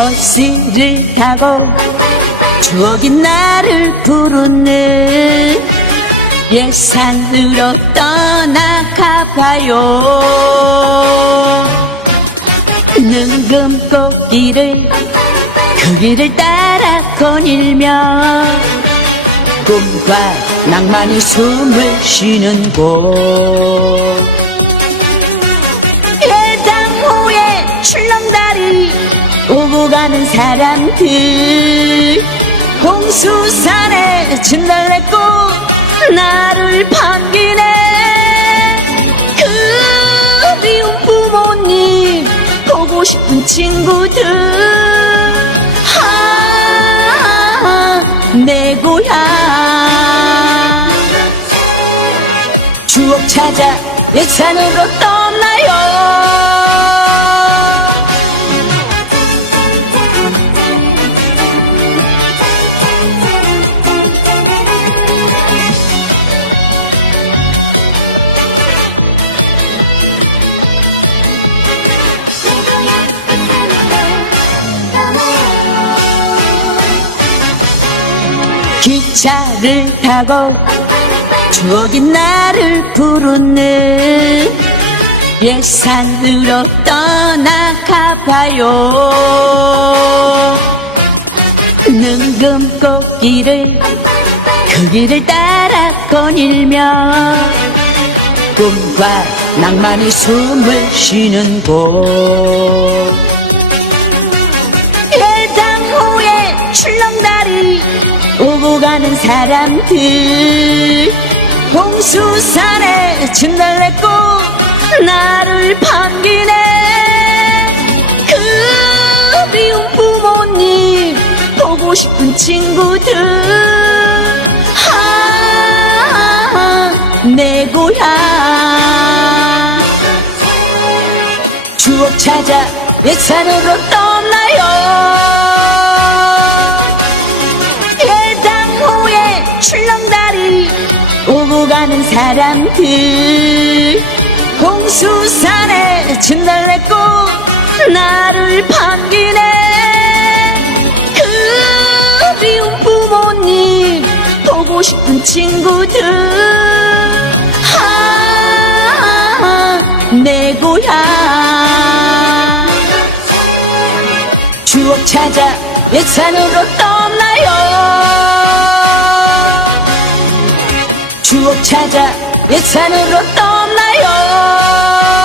버스를 타고 추억이 나를 부르는 예산으로 떠나가봐요. 눈 감고 길을 그 길을 따라 거닐며 꿈과 낭만이 숨을 쉬는 곳. 해당 후에 출렁다리 오고 가는 사람들. 홍수산에 진달래꽃 나를 반기네. 그 미운 부모님 보고 싶은 친구들. 아, 내 고향. 추억 찾아 예산으로 떠나요 기차를 타고 추억이 나를 부르는 예산으로 떠나가봐요. 눈 감고 길을 그 길을 따라 거닐며 꿈과 낭만이 숨을 쉬는 곳 오고 가는 사람들. 홍수산에 진달래꽃 나를 반기네. 그 미운 부모님 보고 싶은 친구들. 아, 내 고향. 추억 찾아 예산으로 떠나요 출렁다리 오고 가는 사람들. 홍수산에 진달래꽃 나를 반기네. 그 미운 부모님 보고 싶은 친구들. 아, 내 고향. 추억 찾아 예산으로 떠나요 추억 찾아 예산으로 떠나요.